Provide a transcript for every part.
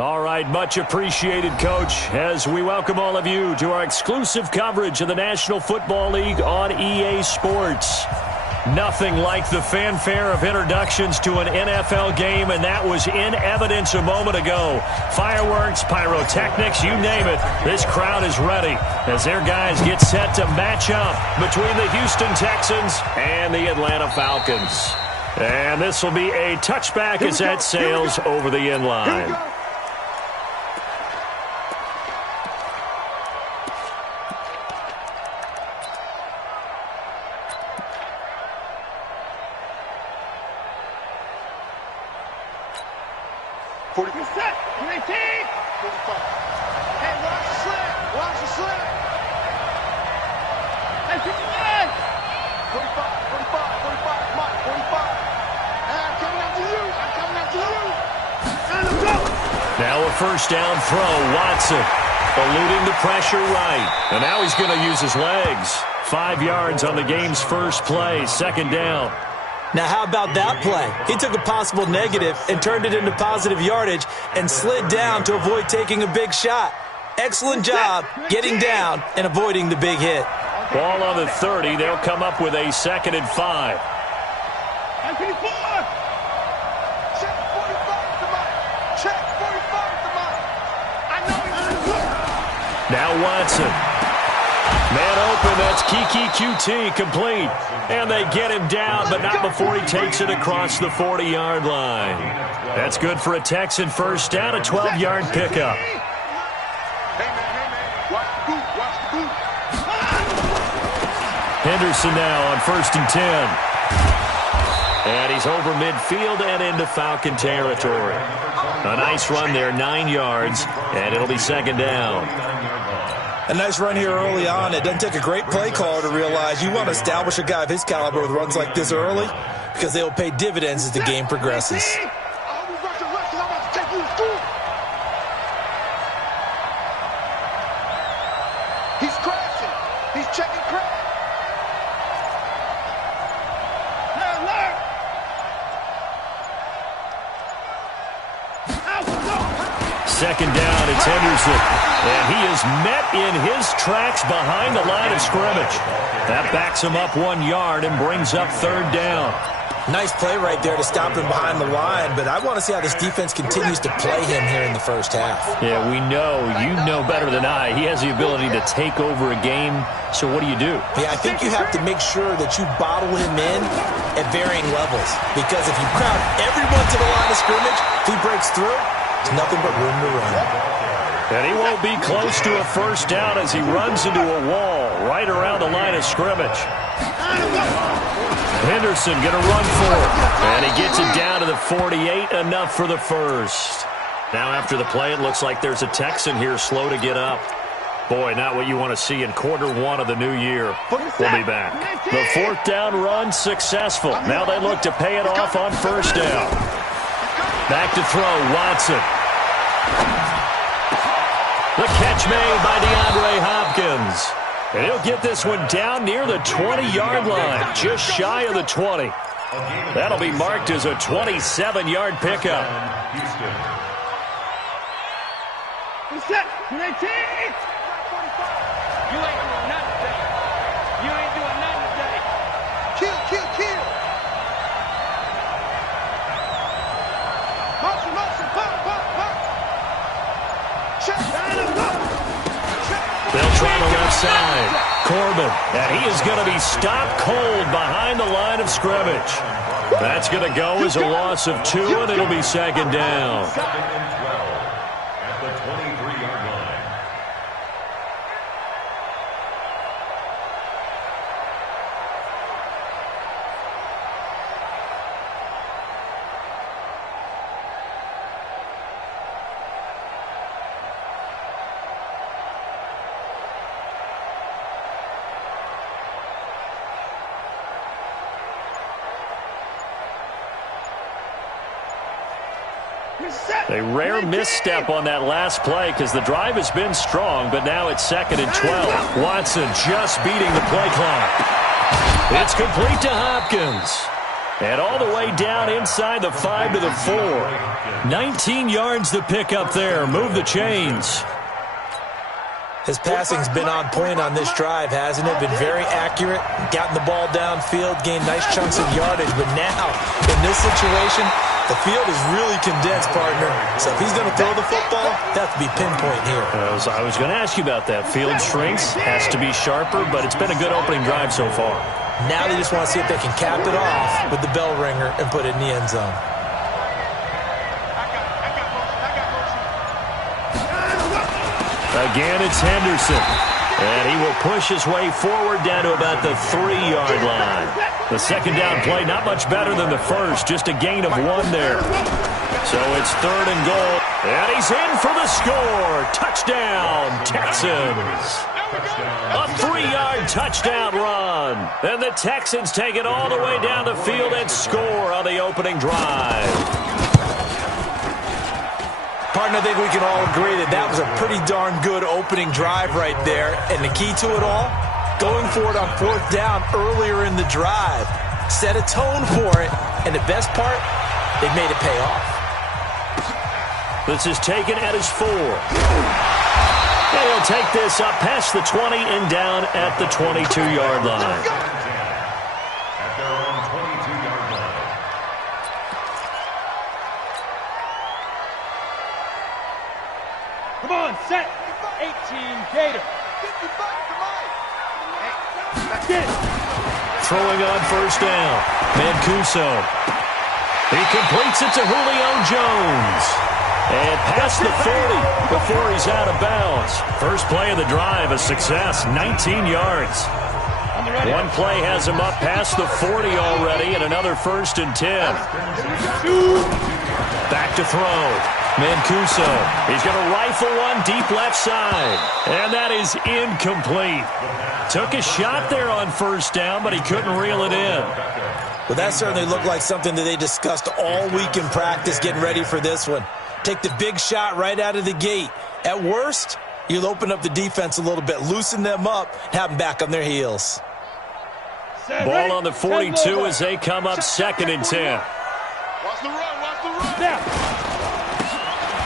All right, much appreciated, Coach, as we welcome all of you to our exclusive coverage of the National Football League on EA Sports. Nothing like the fanfare of introductions to an NFL game, and that was in evidence a moment ago. Fireworks, pyrotechnics, you name it. This crowd is ready as their guys get set to match up between the Houston Texans and the Atlanta Falcons. And this will be a touchback as that sails over the end line. Now a first down throw, Watson eluding the pressure right. And now he's going to use his legs. 5 yards on the game's first play, second down. Now how about that play? He took a possible negative and turned it into positive yardage and slid down to avoid taking a big shot. Excellent job getting down and avoiding the big hit. Ball on the 30. They'll come up with a 2nd and 5. Now Watson. Man open, that's Kiki QT complete. And they get him down, but not before he takes it across the 40-yard line. That's good for a Texan first down, a 12-yard pickup. Henderson now on 1st and 10. And he's over midfield and into Falcon territory. A nice run there, 9 yards, and it'll be 2nd down. A nice run here early on. It doesn't take a great play caller to realize you want to establish a guy of his caliber with runs like this early because they will pay dividends as the game progresses. He's crashing. He's checking crash. 2nd down, it's Henderson. And he is met in his tracks behind the line of scrimmage. That backs him up 1 yard and brings up 3rd down. Nice play right there to stop him behind the line, but I want to see how this defense continues to play him here in the first half. Yeah, we know. You know better than I. He has the ability to take over a game, so what do? Yeah, I think you have to make sure that you bottle him in at varying levels, because if you crowd everyone to the line of scrimmage, if he breaks through, there's nothing but room to run. And he won't be close to a first down as he runs into a wall right around the line of scrimmage. Henderson going to run for it. And he gets it down to the 48, enough for the first. Now after the play, it looks like there's a Texan here slow to get up. Boy, not what you want to see in Q1 of the new year. We'll be back. The 4th down run successful. Now they look to pay it off on first down. Back to throw, Watson. The catch made by DeAndre Hopkins. And he'll get this one down near the 20-yard line, just shy of the 20. That'll be marked as a 27-yard pickup. You ain't doing nothing today. You ain't doing nothing today. Kill, kill, kill. Motion, motion, pump, pump, pump. Check, they'll try the left side. Corbin, and he is going to be stopped cold behind the line of scrimmage. That's going to go as a loss of 2, and it'll be 2nd down. At the 23-yard line. A rare misstep on that last play because the drive has been strong, but now it's 2nd and 12. Watson just beating the play clock. It's complete to Hopkins. And all the way down inside the 5 to the 4. 19 yards to pick up there. Move the chains. His passing's been on point on this drive, hasn't it? Been very accurate, gotten the ball downfield, gained nice chunks of yardage. But now, in this situation, the field is really condensed, partner. So if he's going to throw the football, that has to be pinpoint here. I was going to ask you about that. Field shrinks, has to be sharper, but it's been a good opening drive so far. Now they just want to see if they can cap it off with the bell ringer and put it in the end zone. Again, it's Henderson. And he will push his way forward down to about the 3-yard line. The second down play, not much better than the first, just a gain of 1 there. So it's 3rd and goal. And he's in for the score. Touchdown, Texans. A 3-yard touchdown run. And the Texans take it all the way down the field and score on the opening drive. Partner, I think we can all agree that that was a pretty darn good opening drive right there. And the key to it all, going for it on 4th down earlier in the drive. Set a tone for it. And the best part, they made it pay off. This is taken at his 4. And he'll take this up past the 20 and down at the 22-yard line. Come on, set. 18 Gator. Throwing on 1st down. Mancuso. He completes it to Julio Jones. And past the 40 before he's out of bounds. First play of the drive, a success, 19 yards. One play has him up past the 40 already, and another 1st and 10. Back to throw. Mancuso. He's going to rifle one deep left side. And that is incomplete. Took a shot there on 1st down, but he couldn't reel it in. Well, that certainly looked like something that they discussed all week in practice getting ready for this one. Take the big shot right out of the gate. At worst, you'll open up the defense a little bit, loosen them up, have them back on their heels. Ball on the 42 as they come up 2nd and 10. Watch the run, watch the run. Yeah.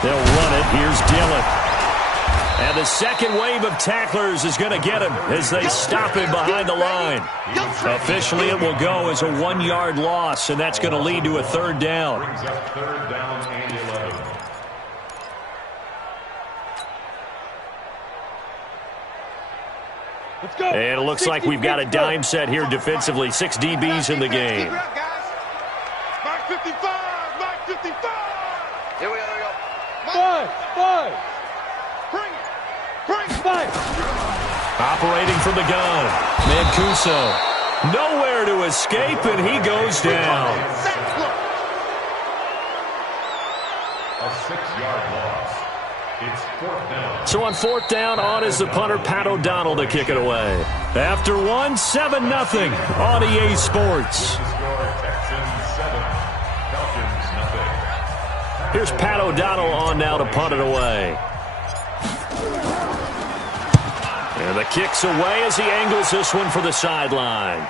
They'll run it. Here's Dillon. And the second wave of tacklers is going to get him as they stop him behind the line. Officially, it will go as a 1-yard loss, and that's going to lead to a 3rd down. Let's go. And it looks like we've got a dime set here defensively. 6 DBs in the game. Mark 55, Mark 55. Here we go. 5. Bring 5. Operating from the gun. Mancuso. Nowhere to escape, and he goes down. A 6-yard loss. It's 4th down. So on 4th down, on is the punter, Pat O'Donnell, to kick it away. After 1, 7-0 on EA Sports. Here's Pat O'Donnell on now to punt it away. And the kick's away as he angles this one for the sideline.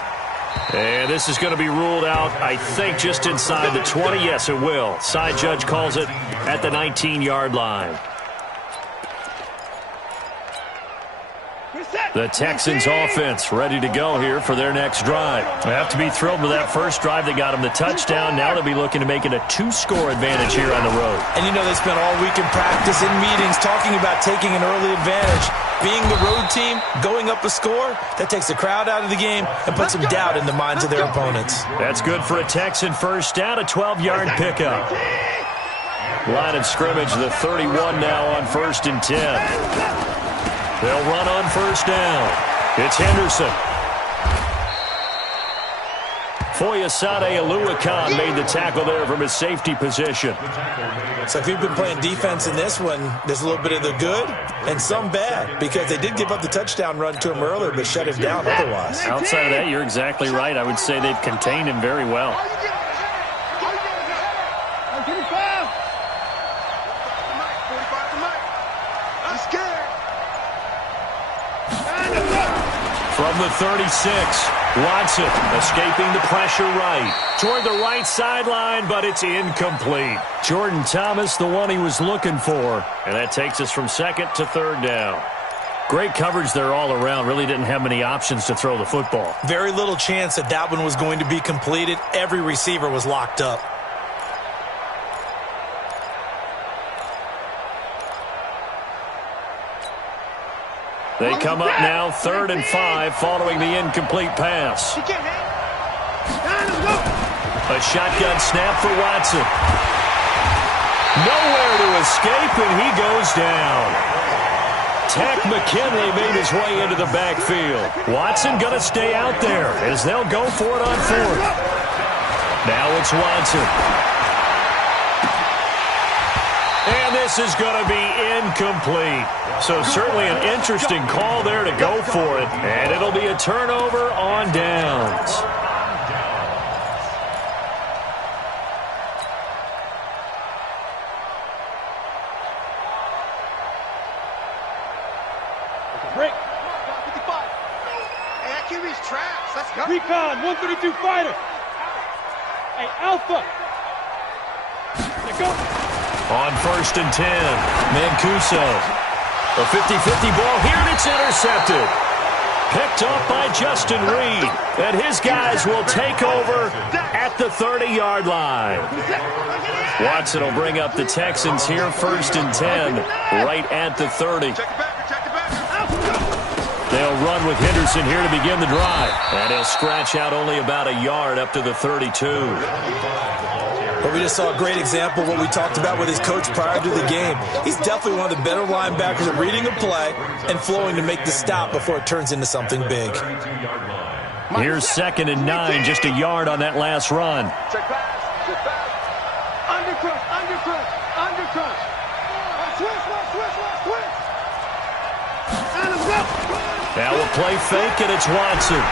And this is going to be ruled out, I think, just inside the 20. Yes, it will. Side judge calls it at the 19-yard line. The Texans offense ready to go here for their next drive. They have to be thrilled with that first drive that got them the touchdown. Now they'll be looking to make it a 2-score advantage here on the road. And you know they spent all week in practice, in meetings, talking about taking an early advantage. Being the road team, going up a score, that takes the crowd out of the game and puts some doubt in the minds of their opponents. That's good for a Texan first down, a 12-yard pickup. Line of scrimmage, the 31 now on 1st and 10. They'll run on 1st down. It's Henderson. Foyesade Aluakan made the tackle there from his safety position. So if you've been playing defense in this one, there's a little bit of the good and some bad, because they did give up the touchdown run to him earlier but shut him down otherwise. Outside of that, you're exactly right. I would say they've contained him very well. From the 36, Watson escaping the pressure right. Toward the right sideline, but it's incomplete. Jordan Thomas, the one he was looking for. And that takes us from second to third down. Great coverage there all around. Really didn't have many options to throw the football. Very little chance that that one was going to be completed. Every receiver was locked up. They come up now, 3rd and 5, following the incomplete pass. A shotgun snap for Watson. Nowhere to escape, and he goes down. Tech McKinley made his way into the backfield. Watson going to stay out there as they'll go for it on 4th. Now it's Watson. And this is going to be incomplete. So certainly an interesting call there to go for it. And it'll be a turnover on downs. Break. 55. Hey, that QB's trash. Let's go. Recon, 132 fighter. Hey, Alpha. Let's go. On 1st and 10, Mancuso. A 50-50 ball here, and it's intercepted. Picked off by Justin Reed. And his guys will take over at the 30-yard line. Watson will bring up the Texans here, 1st and 10, right at the 30. They'll run with Henderson here to begin the drive. And he'll scratch out only about a yard up to the 32. But we just saw a great example of what we talked about with his coach prior to the game. He's definitely one of the better linebackers at reading a play and flowing to make the stop before it turns into something big. Here's 2nd and 9, just a yard on that last run. Undercrush, undercrush, undercrush. Switch. Now we'll play fake, and it's Watson.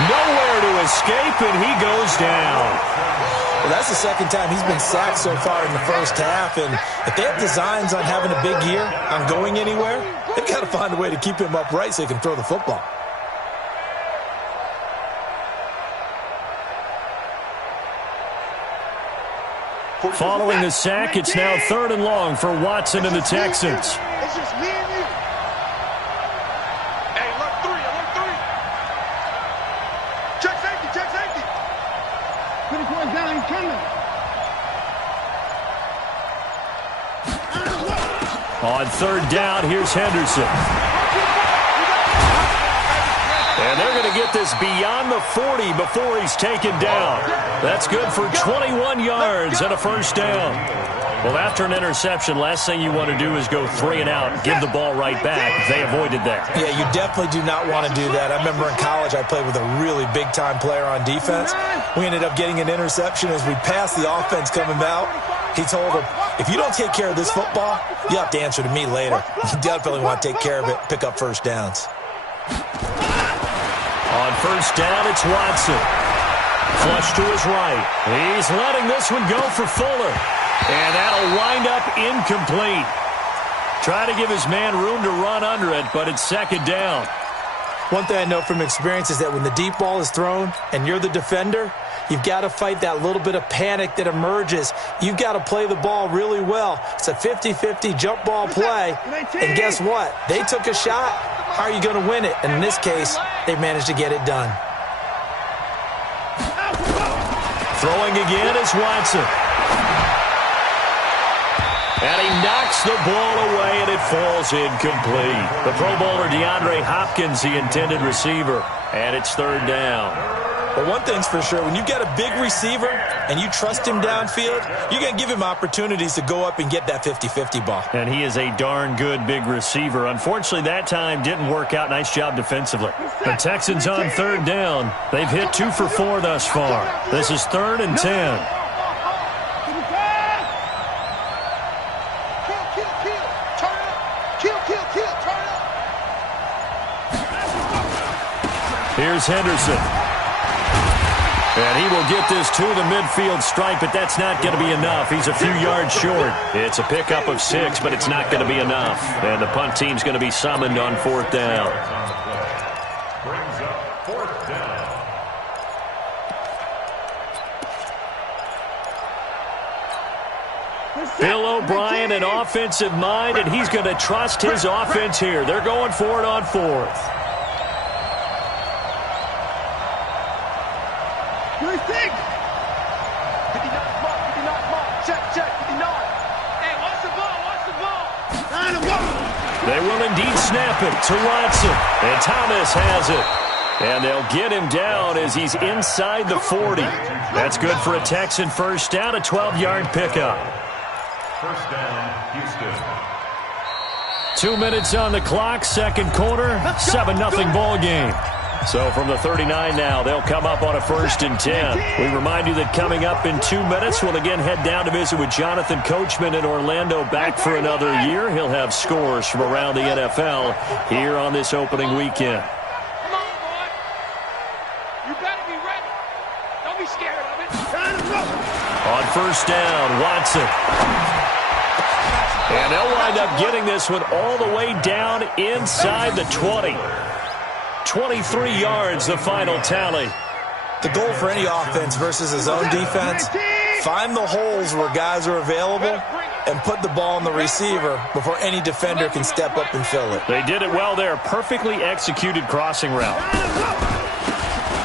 Nowhere to escape, and he goes down. Well, that's the second time he's been sacked so far in the first half, and if they have designs on having a big year, on going anywhere, they've got to find a way to keep him upright so he can throw the football. Following the sack, it's now 3rd and long for Watson and the Texans. It's just me and you. Hey, look 3. Check safety. Put his boys down, he's coming. On 3rd down, here's Henderson. And they're going to get this beyond the 40 before he's taken down. That's good for 21 yards and a 1st down. Well, after an interception, last thing you want to do is go 3 and out, give the ball right back. They avoided that. Yeah, you definitely do not want to do that. I remember in college I played with a really big-time player on defense. We ended up getting an interception as we passed the offense coming out. He told him, if you don't take care of this football, you have to answer to me later. You definitely want to take care of it, pick up 1st downs. On 1st down, it's Watson. Flush to his right. He's letting this one go for Fuller. And that'll wind up incomplete. Try to give his man room to run under it, but it's 2nd down. One thing I know from experience is that when the deep ball is thrown and you're the defender, you've got to fight that little bit of panic that emerges. You've got to play the ball really well. It's a 50-50 jump ball play. And guess what? They took a shot. How are you going to win it? And in this case, they managed to get it done. Throwing again is Watson. And he knocks the ball away, and it falls incomplete. The Pro Bowler DeAndre Hopkins, the intended receiver. And it's 3rd down. But one thing's for sure, when you've got a big receiver and you trust him downfield, you're going to give him opportunities to go up and get that 50-50 ball. And he is a darn good big receiver. Unfortunately, that time didn't work out. Nice job defensively. The Texans on 3rd down. They've hit 2 for 4 thus far. This is 3rd and 10. Here's Henderson. And he will get this to the midfield stripe, but that's not going to be enough. He's a few yards short. It's a pickup of 6, but it's not going to be enough. And the punt team's going to be summoned on 4th down. Bill O'Brien, an offensive mind, and he's going to trust his offense here. They're going for it on fourth. They will indeed snap it to Watson, and Thomas has it. And they'll get him down as he's inside the 40. That's good for a Texan first down, a 12-yard pickup. First down, Houston. 2 minutes on the clock, second quarter, 7-0 ball game. So from the 39 now, they'll come up on a 1st and 10. We remind you that coming up in 2 minutes, we'll again head down to visit with Jonathan Coachman in Orlando, back for another year. He'll have scores from around the NFL here on this opening weekend. Come on, boy. You better be ready. Don't be scared of it. On first down, Watson. And they'll wind up getting this one all the way down inside the 20. 23 yards, the final tally. The goal for any offense versus his own defense, find the holes where guys are available and put the ball on the receiver before any defender can step up and fill it. They did it well there. Perfectly executed crossing route.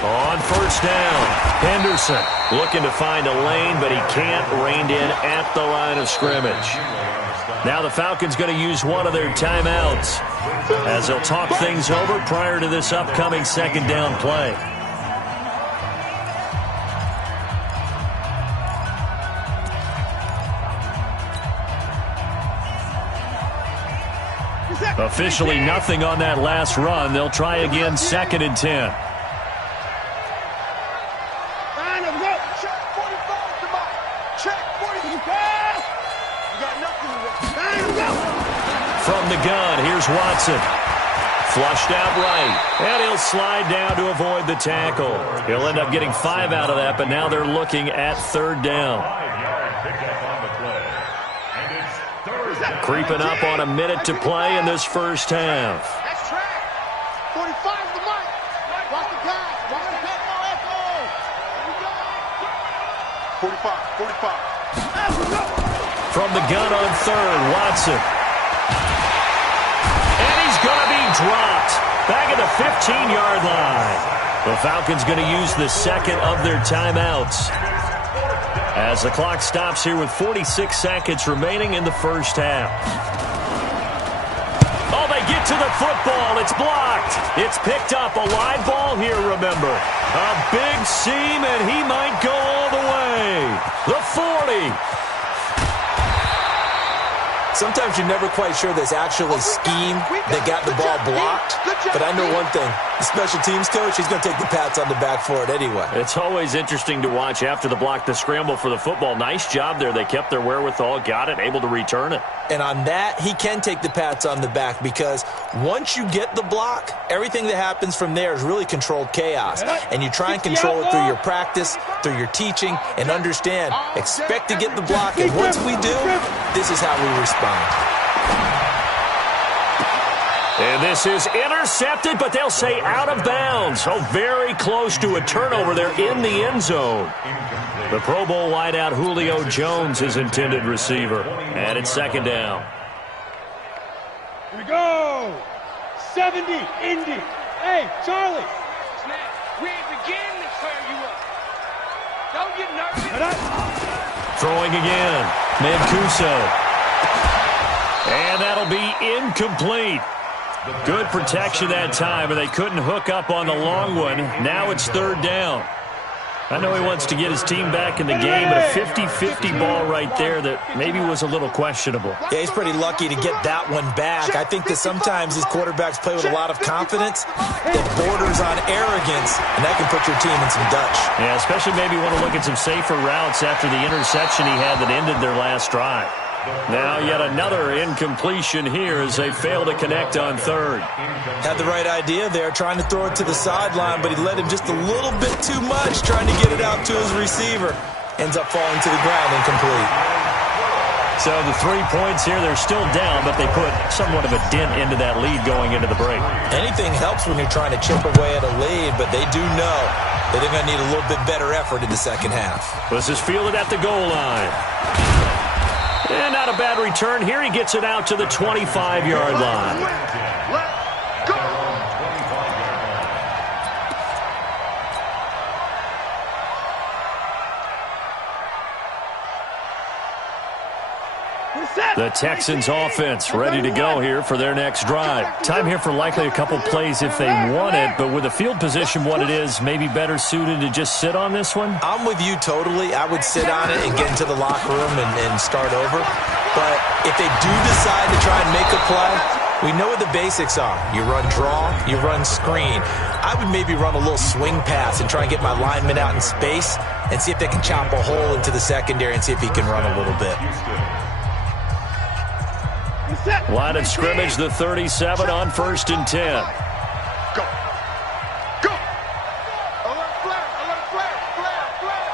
On first down, Henderson looking to find a lane, but he can't. Reined in at the line of scrimmage. Now the Falcons going to use one of their timeouts as they'll talk things over prior to this upcoming second down play. Officially nothing on that last run. They'll try again, 2nd and 10. From the gun, here's Watson. Flushed out right, and he'll slide down to avoid the tackle. He'll end up getting 5 out of that, but now they're looking at 3rd down. 5-yard pickup on the play. And it's 3rd down. Creeping up on a minute to play in this first half. That's track. 45 the mic. Watch the pass. Watch the pass. Here we go. 45. From the gun on 3rd, Watson. And he's going to be dropped back at the 15-yard line. The Falcons going to use the second of their timeouts as the clock stops here with 46 seconds remaining in the first half. Oh, they get to the football. It's blocked. It's picked up. A live ball here, remember. A big seam, and he might go all the way. The 40. Sometimes you're never quite sure there's actually scheme that got the ball blocked. But I know one thing. The special teams coach, he's going to take the pats on the back for it anyway. It's always interesting to watch after the block, the scramble for the football. Nice job there. They kept their wherewithal, got it, able to return it. And on that, he can take the pats on the back because once you get the block, everything that happens from there is really controlled chaos. And you try and control it through your practice, through your teaching, and understand, expect to get the block. And once we do, this is how we respond. And this is intercepted, but they'll say out of bounds. So very close to a turnover there in the end zone. The Pro Bowl wideout Julio Jones is intended receiver. And it's 2nd down. Here we go. 70, Indy. Hey, Charlie. Snap. We ain't beginning to clear you up. Don't get nervous. Throwing again. Mancuso. And that'll be incomplete. Good protection that time, but they couldn't hook up on the long one. Now it's 3rd down. I know he wants to get his team back in the game, but a 50-50 ball right there that maybe was a little questionable. Yeah, he's pretty lucky to get that one back. I think that sometimes these quarterbacks play with a lot of confidence that borders on arrogance, and that can put your team in some Dutch. Yeah, especially maybe want to look at some safer routes after the interception he had that ended their last drive. Now yet another incompletion here as they fail to connect on 3rd. Had the right idea there, trying to throw it to the sideline, but he led him just a little bit too much, trying to get it out to his receiver. Ends up falling to the ground incomplete. So the 3 points here, they're still down, but they put somewhat of a dent into that lead going into the break. Anything helps when you're trying to chip away at a lead, but they do know that they're going to need a little bit better effort in the second half. This is fielded at the goal line. And not a bad return here. He gets it out to the 25-yard line. Let's go. The Texans offense ready to go here for their next drive. Time here for likely a couple plays if they want it, but with the field position what it is, maybe better suited to just sit on this one? I'm with you totally. I would sit on it and get into the locker room and start over. But if they do decide to try and make a play, we know what the basics are. You run draw, you run screen. I would maybe run a little swing pass and try and get my lineman out in space and see if they can chop a hole into the secondary and see if he can run a little bit. Line of scrimmage, the 37 on 1st and 10. Go. Go. Alert flare. Alert flare. Flare. Flare.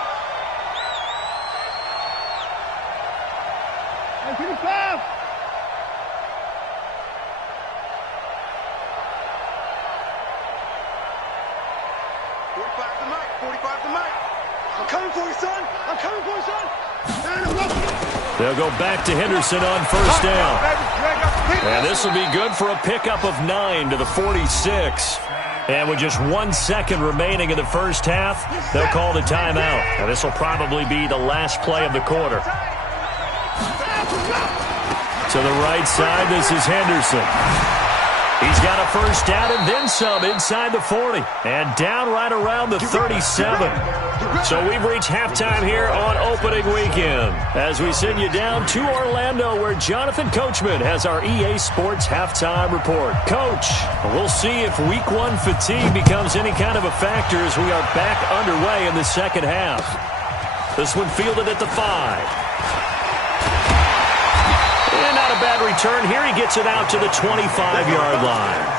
19-5. I'm coming for you, son. I'm coming for you, son. They'll go back to Henderson on 1st down. And this will be good for a pickup of 9 to the 46. And with just 1 second remaining in the first half, they'll call the timeout. And this will probably be the last play of the quarter. To the right side, this is Henderson. He's got a first down and then some inside the 40. And down right around the 37. So we've reached halftime here on opening weekend as we send you down to Orlando where Jonathan Coachman has our EA Sports halftime report. Coach, we'll see if week 1 fatigue becomes any kind of a factor as we are back underway in the second half. This one fielded at the 5. And not a bad return here. He gets it out to the 25-yard line.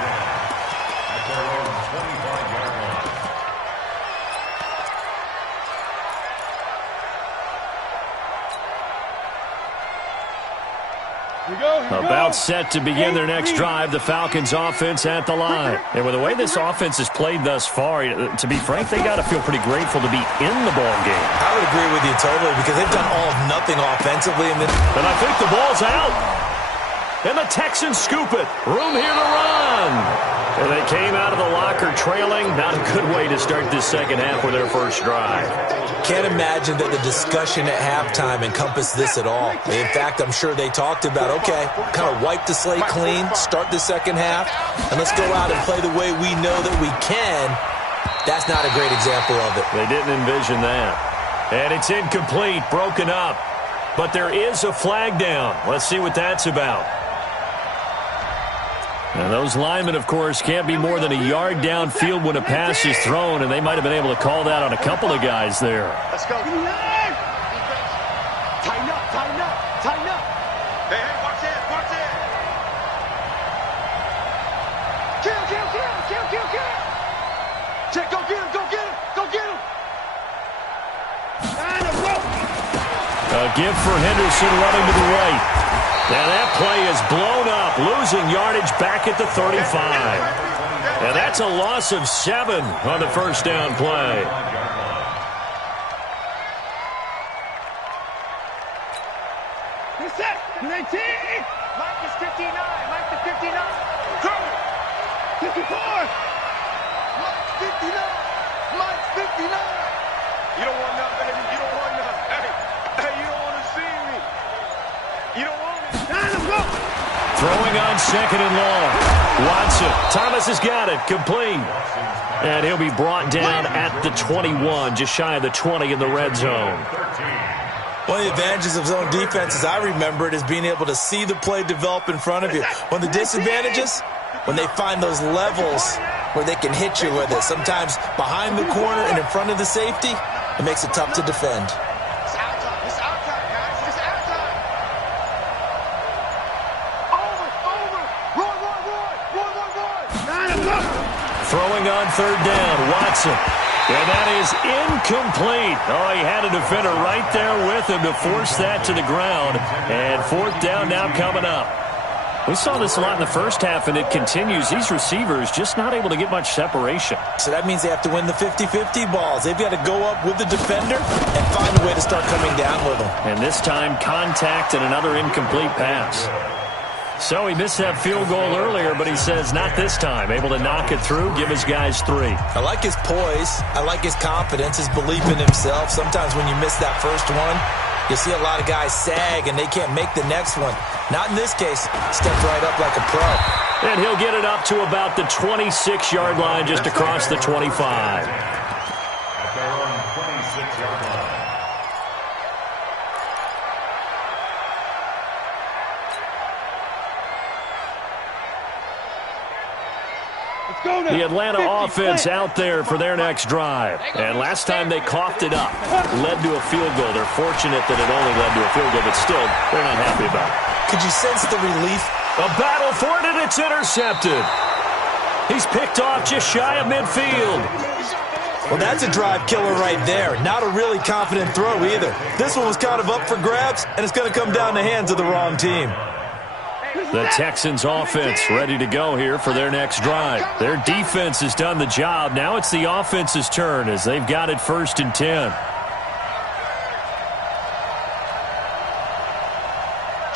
About set to begin their next drive, the Falcons offense at the line. And with the way this offense has played thus far, to be frank, they got to feel pretty grateful to be in the ball game. I would agree with you totally because they've done all of nothing offensively. And I think the ball's out. And the Texans scoop it. Room here to run. And they came out of the locker trailing. Not a good way to start this second half with their first drive. Can't imagine that the discussion at halftime encompassed this at all. In fact, I'm sure they talked about, okay, kind of wipe the slate clean, start the second half, and let's go out and play the way we know that we can. That's not a great example of it. They didn't envision that. And it's incomplete, broken up. But there is a flag down. Let's see what that's about. And those linemen, of course, can't be more than a yard downfield when a pass is thrown, and they might have been able to call that on a couple of guys there. Let's go. Tighten up, tighten up, tighten up. Hey, watch it, watch it. Kill. Check, go get him. A give for Henderson running to the right. Now that play is blown up, losing yardage back at the 35. And that's a loss of 7 on the first down play. Reset. 19. Mike is 59. Mike is 59. 54. Mike 59. Mike 59. You don't want nothing, baby. You don't want nothing. Hey, you don't want to see me. You don't want it. Throwing on 2nd and long. Watson. Thomas has got it. Complete. And he'll be brought down at the 21, just shy of the 20 in the red zone. One of the advantages of zone defense, as I remember it, is being able to see the play develop in front of you. One of the disadvantages, when they find those levels where they can hit you with it, sometimes behind the corner and in front of the safety, it makes it tough to defend. Throwing on 3rd down, Watson. And that is incomplete. Oh, he had a defender right there with him to force that to the ground. And 4th down now coming up. We saw this a lot in the first half, and it continues. These receivers just not able to get much separation. So that means they have to win the 50-50 balls. They've got to go up with the defender and find a way to start coming down with them. And this time, contact and another incomplete pass. So he missed that field goal earlier, but he says not this time. Able to knock it through, give his guys 3. I like his poise. I like his confidence, his belief in himself. Sometimes when you miss that first one, you see a lot of guys sag and they can't make the next one. Not in this case. Stepped right up like a pro. And he'll get it up to about the 26-yard line, just across the 25. At their own 26-yard line. The Atlanta offense out there for their next drive. And last time they coughed it up, led to a field goal. They're fortunate that it only led to a field goal, but still, they're not happy about it. Could you sense the relief? A battle for it, and it's intercepted. He's picked off just shy of midfield. Well, that's a drive killer right there. Not a really confident throw either. This one was kind of up for grabs, and it's going to come down the hands of the wrong team. The Texans offense ready to go here for their next drive. Their defense has done the job. Now it's the offense's turn as they've got it 1st and 10.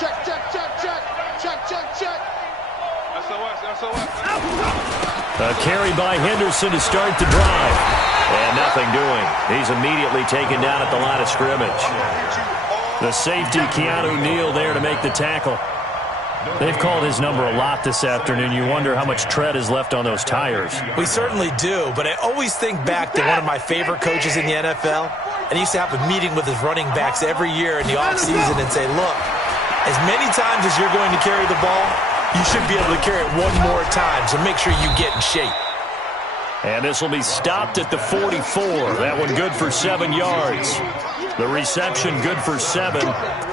Check, check, check, check. Check, check, check. SOS. A carry by Henderson to start the drive. And nothing doing. He's immediately taken down at the line of scrimmage. The safety, Keanu Neal, there to make the tackle. They've called his number a lot this afternoon. You wonder how much tread is left on those tires. We certainly do, but I always think back to one of my favorite coaches in the NFL. And he used to have a meeting with his running backs every year in the offseason and say, look, as many times as you're going to carry the ball, you should be able to carry it one more time, so make sure you get in shape. And this will be stopped at the 44. That one good for 7 yards. The reception good for 7.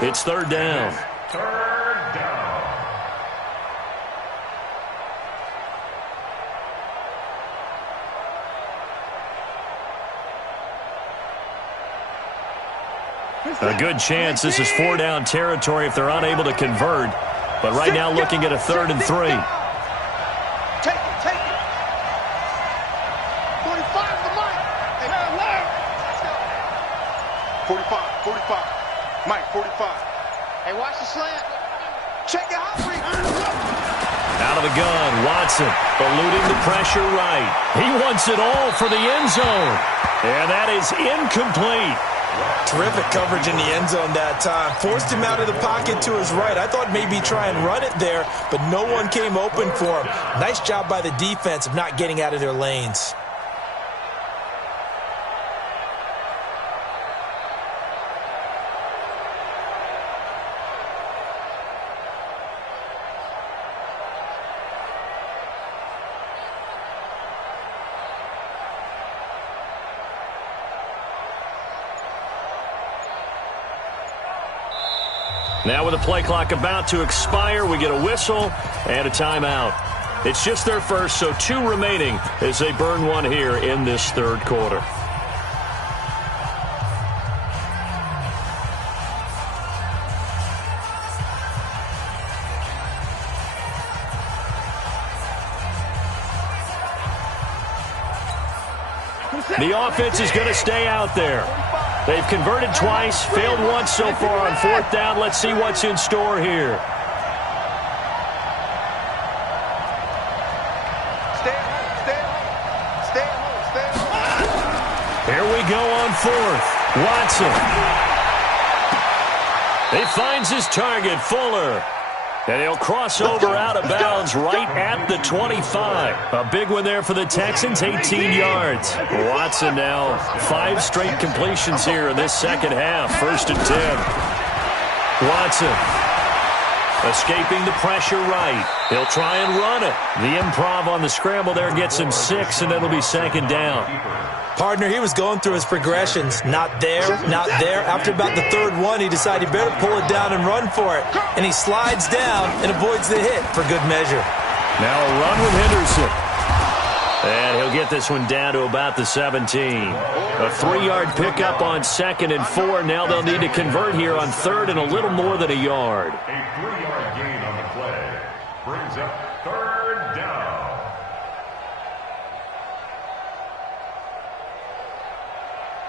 It's 3rd down. A good chance this is 4-down territory if they're unable to convert. But right now looking at a 3rd and 3. Take it, take it. 45 for Mike. Hey, let's go. 45. Mike, 45. Hey, watch the slant. Check it out. Out of the gun, Watson eluding the pressure right. He wants it all for the end zone. And that is incomplete. Terrific coverage in the end zone that time. Forced him out of the pocket to his right. I thought maybe try and run it there, but no one came open for him. Nice job by the defense of not getting out of their lanes. Now with the play clock about to expire, we get a whistle and a timeout. It's just their first, so 2 remaining as they burn one here in this 3rd quarter. The offense is going to stay out there. They've converted twice, failed once so far on 4th down. Let's see what's in store here. Here we go on 4th. Watson. He finds his target, Fuller. And he'll cross over out of bounds right at the 25. A big one there for the Texans, 18 yards. Watson now 5 straight completions here in this second half. 1st and 10. Watson escaping the pressure right. He'll try and run it. The improv on the scramble there gets him 6, and it'll be 2nd down. Partner, he was going through his progressions. Not there, not there. After about the 3rd one, he decided he better pull it down and run for it. And he slides down and avoids the hit for good measure. Now a run with Henderson. And he'll get this one down to about the 17. A 3-yard pickup on 2nd and 4. Now they'll need to convert here on 3rd and a little more than a yard. A 3-yard gain on the play.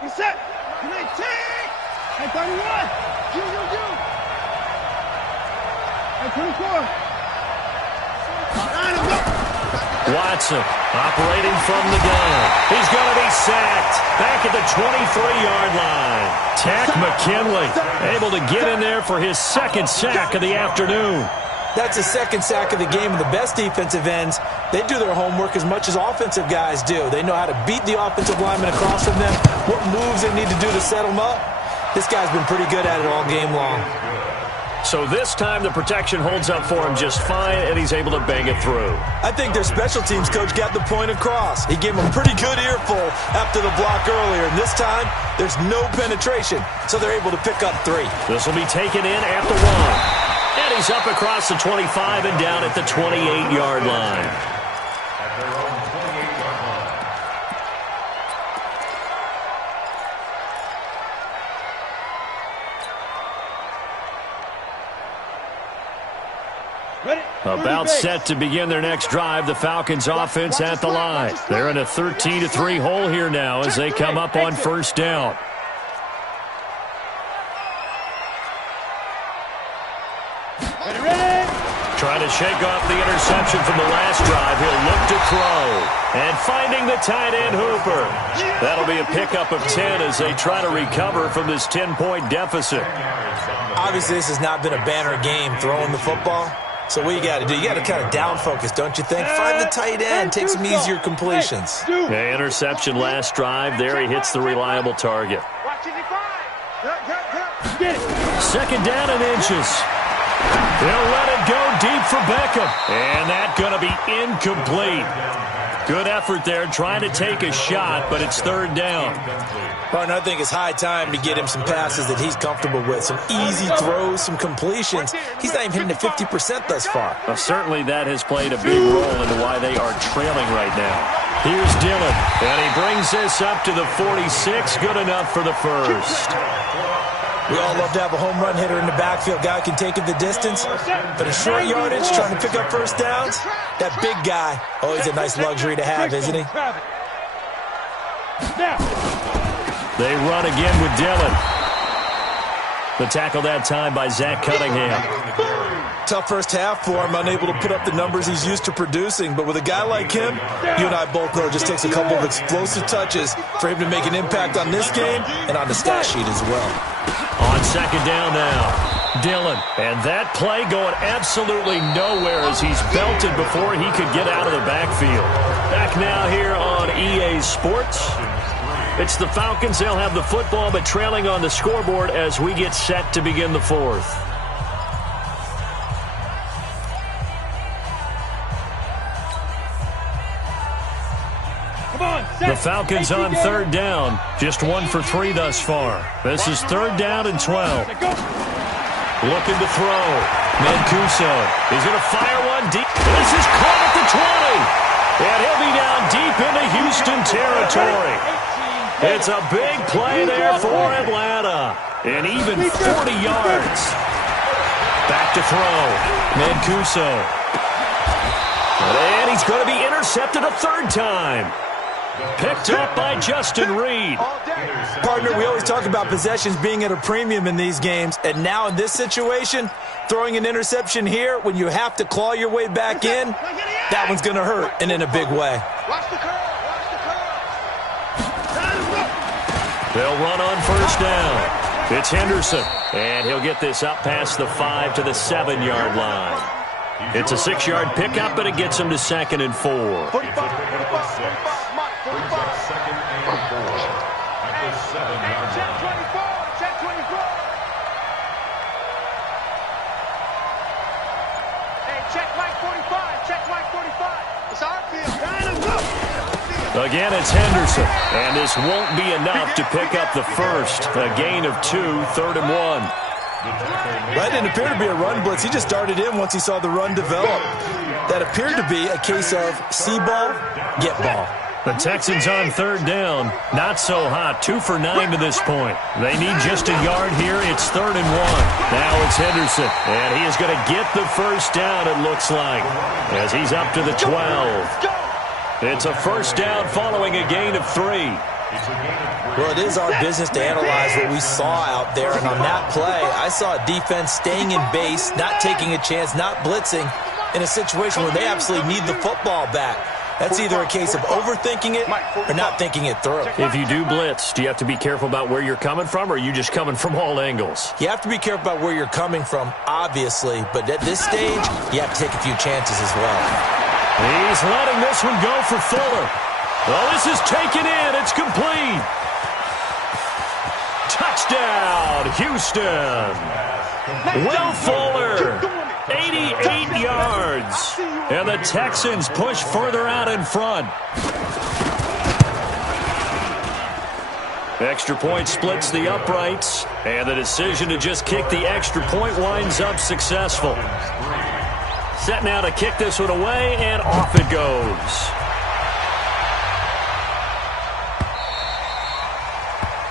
Get set. Hey, 31. You. Hey, 24. Watson operating from the gun. He's going to be sacked back at the 23-yard line. Tack McKinley able to get in there for his second sack of the afternoon. That's his second sack of the game, and the best defensive ends, they do their homework as much as offensive guys do. They know how to beat the offensive lineman across from them, what moves they need to do to set them up. This guy's been pretty good at it all game long. So this time the protection holds up for him just fine, and he's able to bang it through. I think their special teams coach got the point across. He gave him a pretty good earful after the block earlier, and this time there's no penetration, so they're able to pick up 3. This will be taken in at the 1. And he's up across the 25 and down at the 28-yard line. About set to begin their next drive, the Falcons offense at the line. They're in a 13-3 hole here now as they come up on first down. Trying to shake off the interception from the last drive. He'll look to throw. And finding the tight end Hooper. That'll be a pickup of 10 as they try to recover from this 10-point deficit. Obviously, this has not been a banner game throwing the football. So what you got to do, you got to kind of down focus, don't you think? Find the tight end, take some easier completions. Okay, interception last drive. There he hits the reliable target. Second down and inches. They'll let it go deep for Beckham. And that's going to be incomplete. Good effort there, trying to take a shot, but it's third down. Partner, I think it's high time to get him some passes that he's comfortable with. Some easy throws, some completions. He's not even hitting the 50% thus far. Well, certainly that has played a big role into why they are trailing right now. Here's Dillon, and he brings this up to the 46. Good enough for the first. We all love to have a home run hitter in the backfield. Guy can take it the distance. But in short yardage, trying to pick up first downs, that big guy, always a nice luxury to have, isn't he? They run again with Dillon. The tackle that time by Zach Cunningham. Tough first half for him, unable to put up the numbers he's used to producing. But with a guy like him, you and I both know it just takes a couple of explosive touches for him to make an impact on this game and on the stat sheet as well. On second down now, Dillon. And that play going absolutely nowhere as he's belted before he could get out of the backfield. Back now here on EA Sports. It's the Falcons. They'll have the football, but trailing on the scoreboard as we get set to begin the fourth. The Falcons on third down. Just 1 for 3 thus far. This is third down and 12. Looking to throw. Mancuso. He's going to fire one deep. This is caught at the 20. And he'll be down deep into Houston territory. It's a big play there for Atlanta. And even 40 yards. Back to throw. Mancuso. And he's going to be intercepted a third time. Picked up by Justin Reed. Partner, we always talk about possessions being at a premium in these games. And now in this situation, throwing an interception here when you have to claw your way back in, that one's going to hurt, and in a big way. They'll run on first down. It's Henderson, and he'll get this up past the 5 to the 7-yard line. It's a 6-yard pickup, but it gets him to 2nd and 4. 45. It's our field. Again, it's Henderson, and this won't be enough to pick up the first. A gain of 2, 3rd and 1. That didn't appear to be a run blitz. He just started in once he saw the run develop. That appeared to be a case of see ball, get ball. The Texans on third down. Not so hot. 2 for 9 to this point. They need just a yard here. It's 3rd and 1. Now it's Henderson. And he is going to get the first down, it looks like, as he's up to the 12. It's a first down following a gain of 3. Well, it is our business to analyze what we saw out there. And on that play, I saw a defense staying in base, not taking a chance, not blitzing in a situation where they absolutely need the football back. That's either a case of overthinking it or not thinking it through. If you do blitz, do you have to be careful about where you're coming from, or are you just coming from all angles? You have to be careful about where you're coming from, obviously. But at this stage, you have to take a few chances as well. He's letting this one go for Fuller. Well, this is taken in. It's complete. Touchdown, Houston. Will Fuller, 88 yards. And the Texans push further out in front. Extra point splits the uprights. And the decision to just kick the extra point winds up successful. Set now to kick this one away, and off it goes.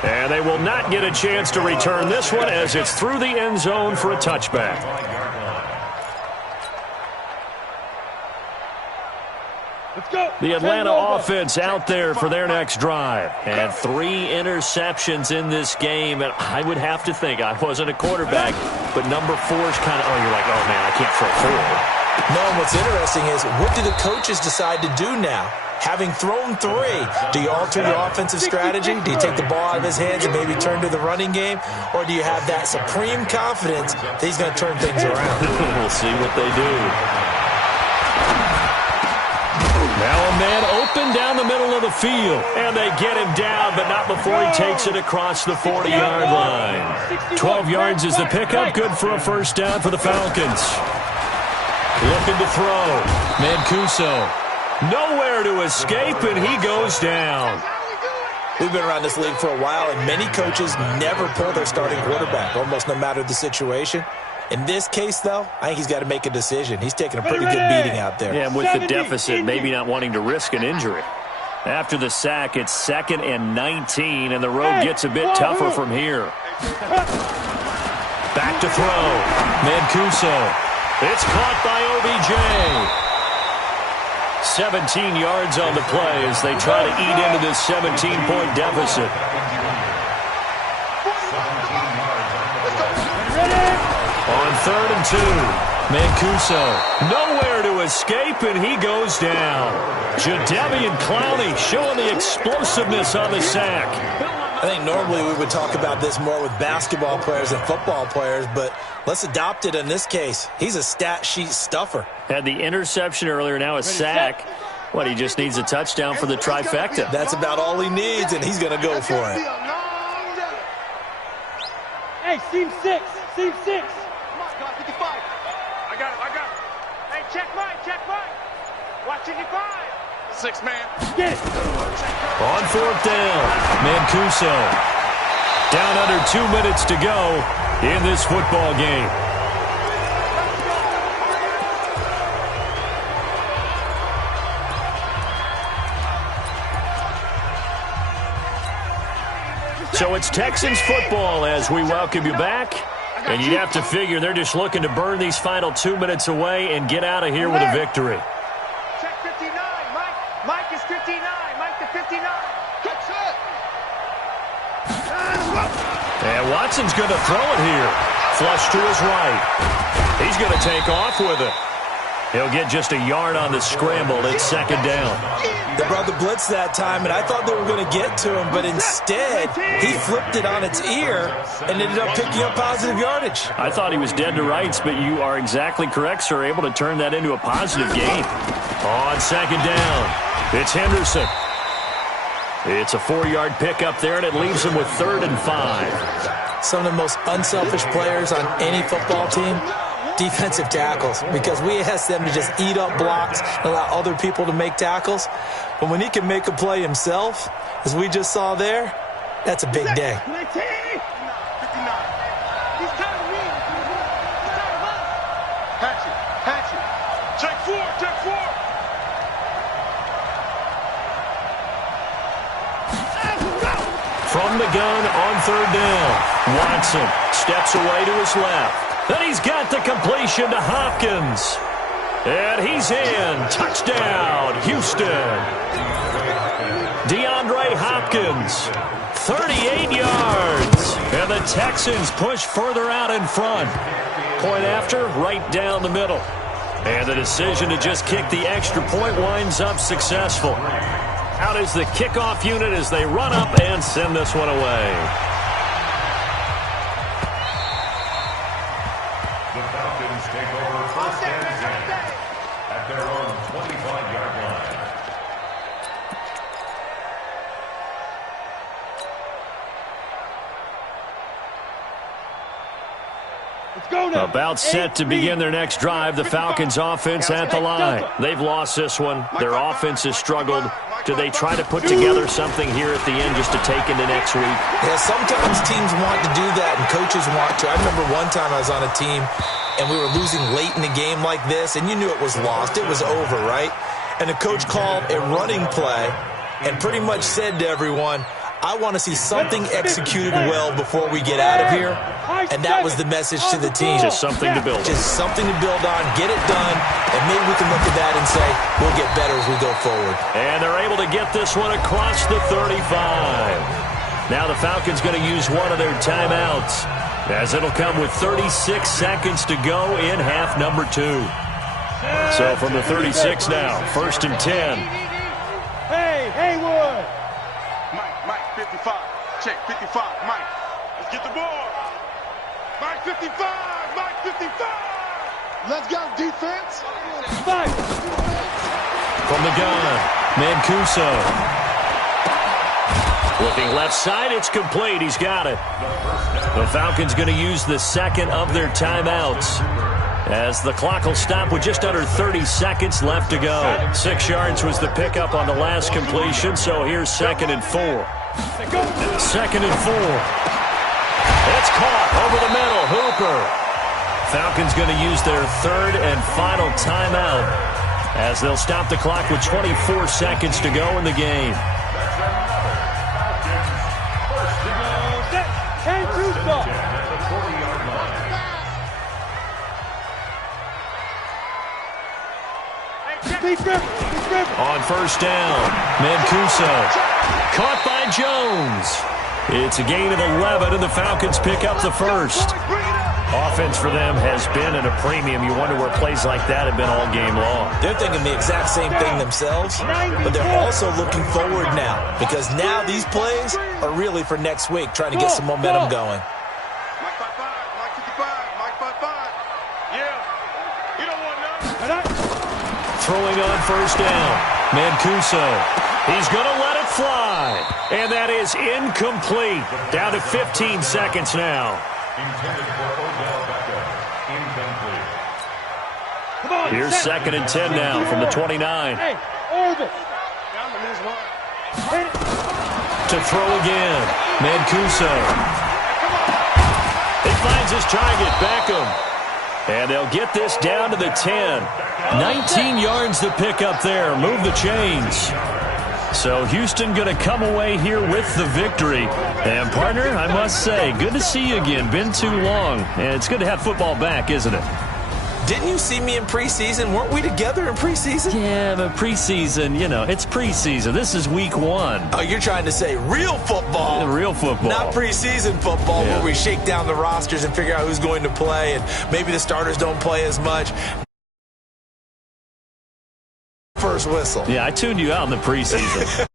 And they will not get a chance to return this one as it's through the end zone for a touchback. The Atlanta offense out there for their next drive. And 3 interceptions in this game. And I would have to think, I wasn't a quarterback, but number 4 is kind of, you're like, oh, man, I can't throw 4. No, and what's interesting is, what do the coaches decide to do now? Having thrown 3, do you alter your offensive strategy? Do you take the ball out of his hands and maybe turn to the running game? Or do you have that supreme confidence that he's going to turn things around? We'll see what they do. Now a man open down the middle of the field. And they get him down, but not before he takes it across the 40-yard line. 12 yards is the pickup. Good for a first down for the Falcons. Looking to throw. Mancuso. Nowhere to escape, and he goes down. We've been around this league for a while, and many coaches never pull their starting quarterback, almost no matter the situation. In this case, though, I think he's got to make a decision. He's taking a pretty good beating out there. Yeah, and with the deficit, maybe not wanting to risk an injury. After the sack, it's 2nd and 19, and the road gets a bit tougher from here. Back to throw. Mancuso. It's caught by OBJ. 17 yards on the play as they try to eat into this 17-point deficit. On 3rd and 2, Mancuso. Nowhere to escape, and he goes down. Jadeveon Clowney showing the explosiveness on the sack. I think normally we would talk about this more with basketball players and football players, but let's adopt it in this case. He's a stat sheet stuffer. Had the interception earlier, now a sack. What, he just needs a touchdown for the trifecta. That's about all he needs, and he's going to go for it. Hey, seam 6. Seam 6. Come on, 55. I got it. Hey, check right. Watch it, 5. 6 man. Get it. On 4th down, Mancuso. Down under 2 minutes to go in this football game. So it's Texans football as we welcome you back. And you'd have to figure they're just looking to burn these final 2 minutes away and get out of here with a victory. Check 59, Mike. Mike is 59. Mike to 59. That's it. And Watson's going to throw it here. Flush to his right. He's going to take off with it. He'll get just a yard on the scramble. It's 2nd down. They brought the blitz that time, and I thought they were going to get to him, but instead he flipped it on its ear and ended up picking up positive yardage. I thought he was dead to rights, but you are exactly correct, sir. Able to turn that into a positive gain. On 2nd down, it's Henderson. It's a 4-yard pickup there, and it leaves him with 3rd and 5. Some of the most unselfish players on any football team, defensive tackles, because we ask them to just eat up blocks and allow other people to make tackles. But when he can make a play himself, as we just saw there, that's a big day. Check 4. From the gun on 3rd down, Watson steps away to his left. Then he's got the completion to Hopkins. And he's in. Touchdown, Houston. DeAndre Hopkins Falcons. 38 yards. And the Texans push further out in front. Point after, right down the middle. And the decision to just kick the extra point winds up successful. Out is the kickoff unit as they run up and send this one away. The Falcons take over first and 10 at their own 25-yard line. About set to begin their next drive, the Falcons offense at the line. They've lost this one. Their offense has struggled. Do they try to put together something here at the end just to take into next week? Yeah, sometimes teams want to do that and coaches want to. I remember one time I was on a team and we were losing late in the game like this, and you knew it was lost. It was over, right? And the coach called a running play and pretty much said to everyone, I want to see something executed well before we get out of here. And that was the message to the team. Just something to build on. Just something to build on, get it done, and maybe we can look at that and say, we'll get better as we go forward. And they're able to get this one across the 35. Now the Falcons going to use one of their timeouts, as it'll come with 36 seconds to go in half number 2. So from the 36 now, 1st and 10. Hey, Haywood! Mike, 55. Check, 55. Mike, let's get the ball. Mike, 55. Mike, 55. Let's go, defense. Mike! From the gun, Mancuso. Looking left side, it's complete. He's got it. The Falcons going to use the second of their timeouts, as the clock will stop with just under 30 seconds left to go. 6 yards was the pickup on the last completion, so here's 2nd and 4. 2nd and 4. It's caught over the middle. Hooper. Falcons going to use their 3rd and final timeout, as they'll stop the clock with 24 seconds to go in the game. On 1st down, Mancuso. Caught by Jones. It's a gain of 11, and the Falcons pick up the first. Offense for them has been at a premium. You wonder where plays like that have been all game long. They're thinking the exact same thing themselves, but they're also looking forward now, because now these plays are really for next week, trying to get some momentum going. Mike 55. Mike 55. Mike 55. Yeah. You don't want none. Throwing on 1st down, Mancuso. He's going to let it fly. And that is incomplete. Down to 15 seconds now. Intended for Odell Beckham. Incomplete. Here's 2nd and 10 now from the 29. Hey, Orvis. To throw again, Mancuso. He finds his target, Beckham. And they'll get this down to the 10. 19 yards to pick up there. Move the chains. So Houston going to come away here with the victory. And, partner, I must say, good to see you again. Been too long. And it's good to have football back, isn't it? Didn't you see me in preseason? Weren't we together in preseason? Yeah, but preseason, you know, it's preseason. This is week 1. Oh, you're trying to say real football. Real football. Not preseason football, where we shake down the rosters and figure out who's going to play, and maybe the starters don't play as much. First whistle. Yeah, I tuned you out in the preseason.